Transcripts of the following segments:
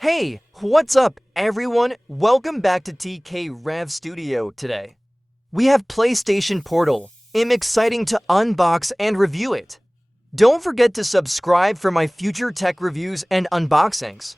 Hey, what's up everyone? Welcome back to TK Rev Studio today. We have PlayStation Portal. I'm excited to unbox and review it. Don't forget to subscribe for my future tech reviews and unboxings.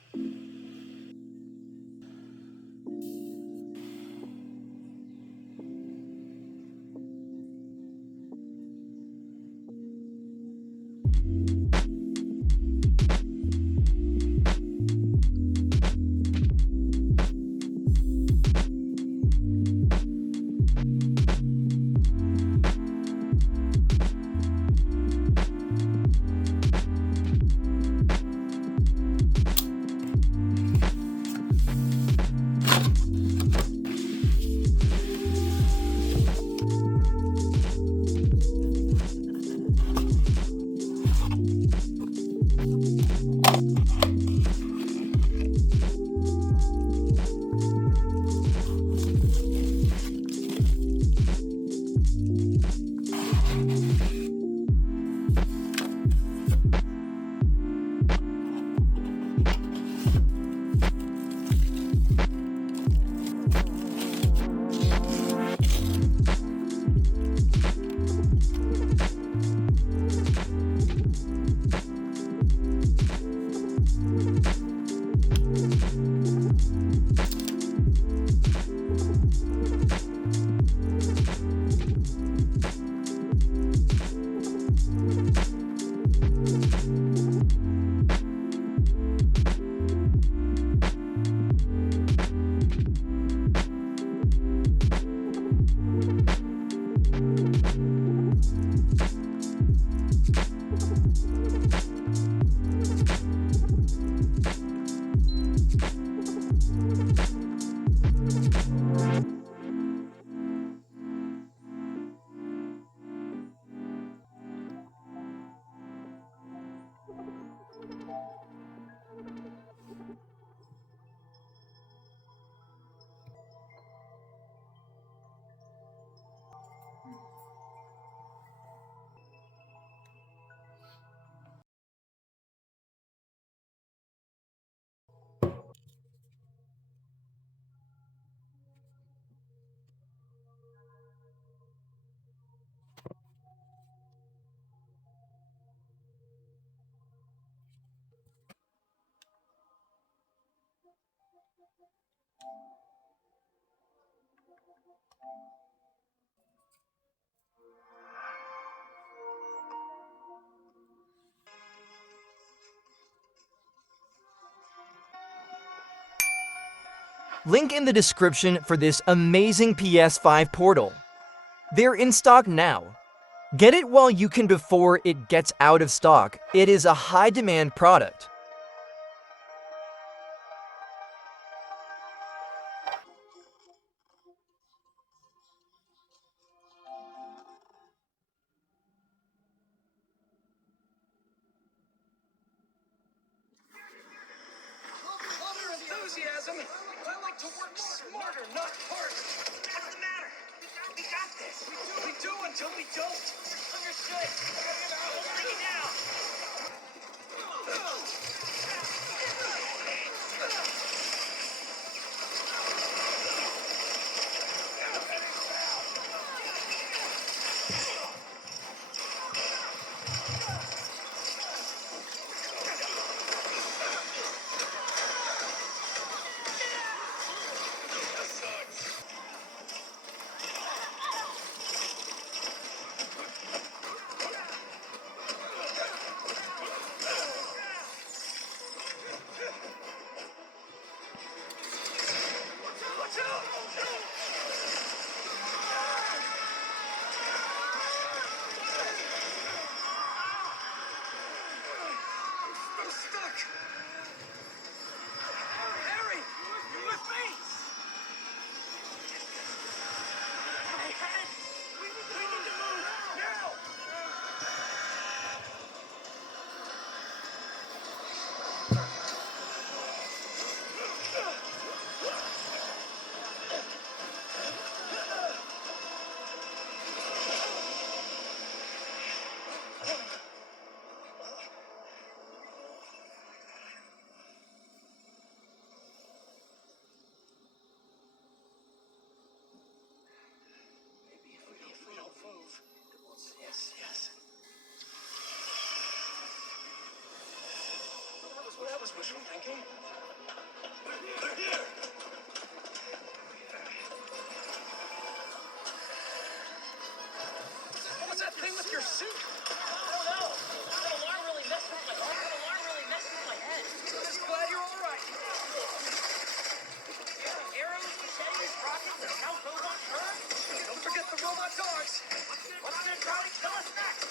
Link in the description for this amazing PS5 Portal. They're in stock now. Get it while you can before it gets out of stock. It is a high demand product. Love your enthusiasm. I like to work smarter, not harder. What's the matter? We got this. We do until we don't. Understood. Bring it down. was wishful thinking. They're here! What was that thing with your suit? I don't know. That alarm really messed with my head. I'm just glad you're all right. Arrows, machetes, rockets, and how robots turn. Don't forget the robot dogs. What's gonna probably kill us next?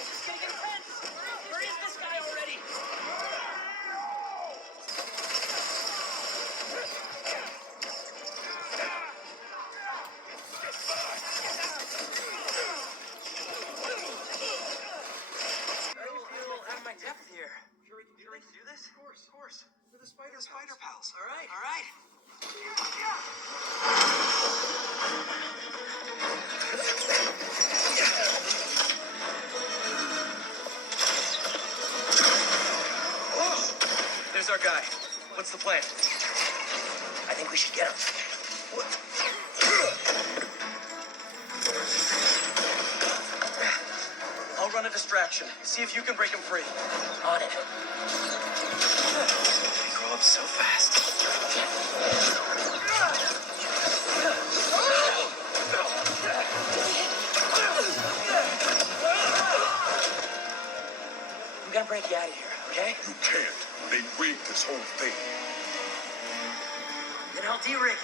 It's getting intense. Where is this guy already? I don't feel out of my depth here. Sure we can do this? Of course. We're the spider pals. All right. There's our guy. What's the plan? I think we should get him. I'll run a distraction. See if you can break him free. On it. They grow up so fast. I'm gonna break you out of here, okay? You can't. They rigged this whole thing. Then I'll de-rig it.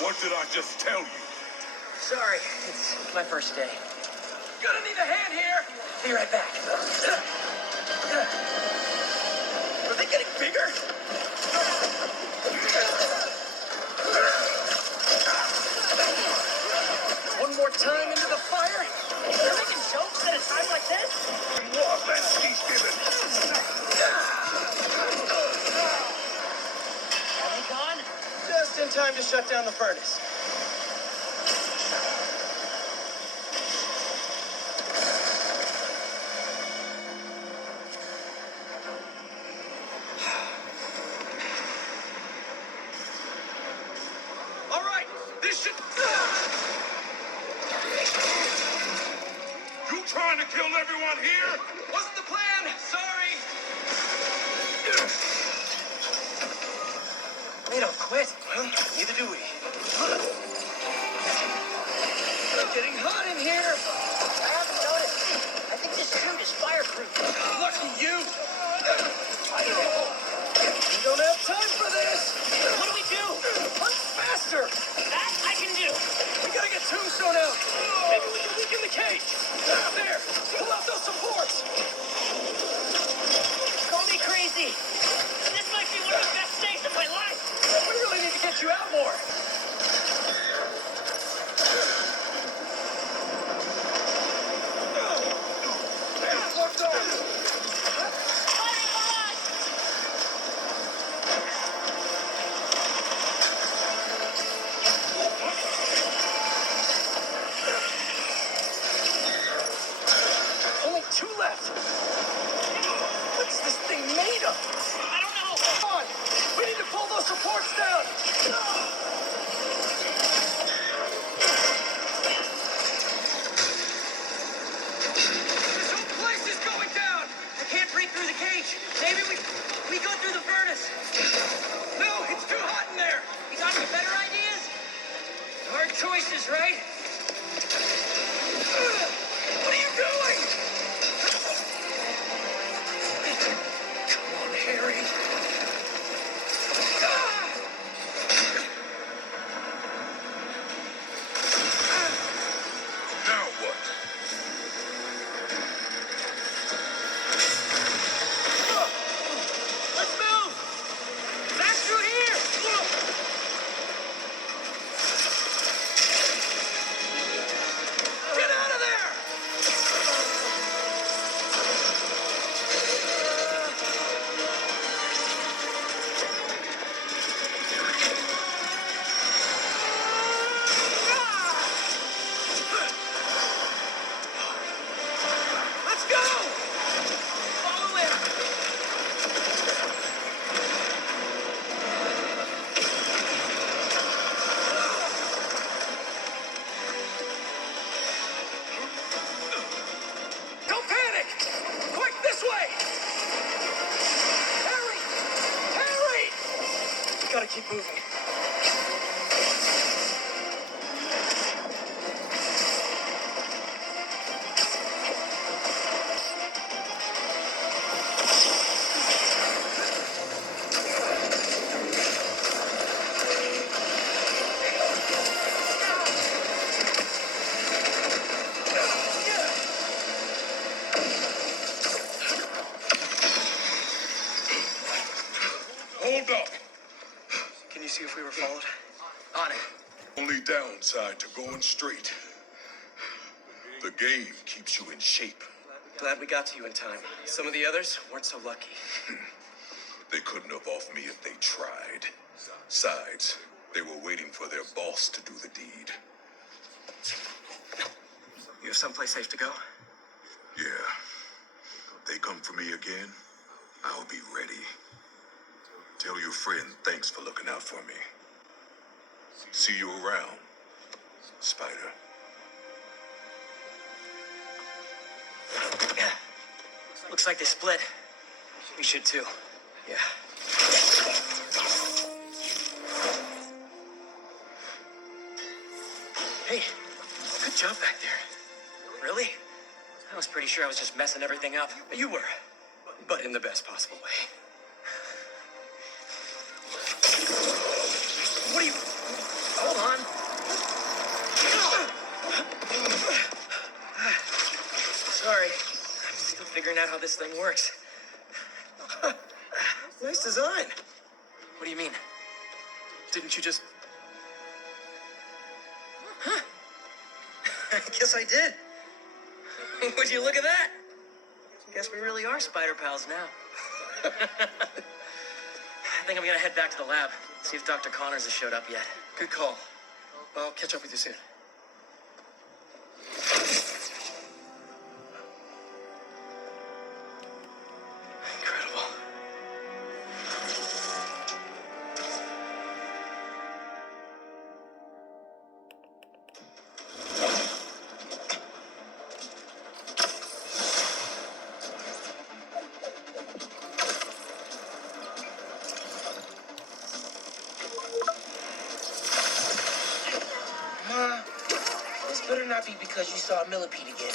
What did I just tell you? Sorry, it's my first day. Gonna need a hand here. Be right back. Are they getting bigger? One more time into the fire. You're making jokes at a time like this? More offense he's given. Are they gone? Just in time to shut down the furnace. All right, this should... You trying to kill everyone here? Wasn't the plan. Sorry. They don't quit. Well, neither do we. Getting hot in here. I haven't noticed. I think this suit is fireproof. Lucky you. We don't have time for this. What do we do? Hunt faster. That I can do. We gotta get Tombstone out. Maybe we can weaken the cage. There. Pull out those supports. Call me crazy. This might be one of the best days of my life. We really need to get you out more. What's up? Fire barrage! Only two left. What's this thing made of? I don't know. Come on. We need to pull those supports down. This whole place is going down. I can't break through the cage. Maybe we go through the furnace. No, it's too hot in there. You got any better ideas? Keep moving. Hold up. Can you see if we were followed? On it. Only downside to going straight. The game keeps you in shape. Glad we got to you in time. Some of the others weren't so lucky. They couldn't have off me if they tried. Besides, they were waiting for their boss to do the deed. You have someplace safe to go? Yeah. They come for me again, I'll be ready. Tell your friend thanks for looking out for me. See you around, Spider. Looks like they split. We should too. Yeah. Hey, good job back there. Really? I was pretty sure I was just messing everything up. You were, but in the best possible way. What are you... Hold on. Sorry. I'm still figuring out how this thing works. Nice design. What do you mean? Didn't you just... Huh? I guess I did. Would you look at that? Guess we really are spider pals now. I think I'm gonna head back to the lab, see if Dr. Connors has showed up yet. Good call. I'll catch up with you soon. Incredible. This better not be because you saw a millipede again.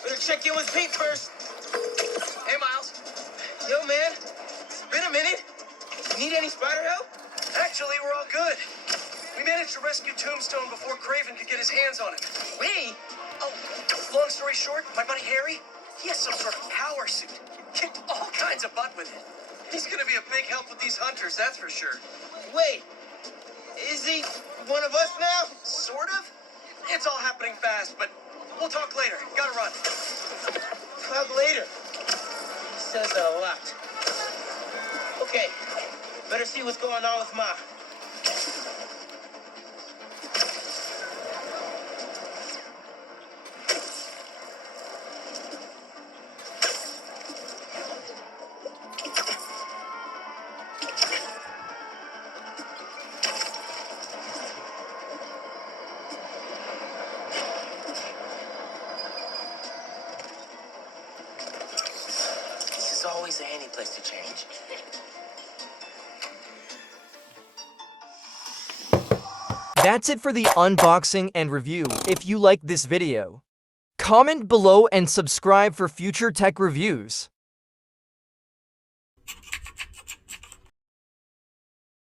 Better check in with Pete first. Hey, Miles. Yo, man. It's been a minute. Need any spider help? Actually, we're all good. We managed to rescue Tombstone before Craven could get his hands on him. We? Oh, long story short, my buddy Harry, he has some sort of power suit. Kicked all kinds of butt with it. He's gonna be a big help with these hunters, that's for sure. Wait, is he one of us now? Sort of? It's all happening fast, but we'll talk later. Gotta run. Talk later. He says that a lot. Okay, better see what's going on with Ma. This is always a handy place to change. That's it for the unboxing and review. If you liked this video, comment below and subscribe for future tech reviews.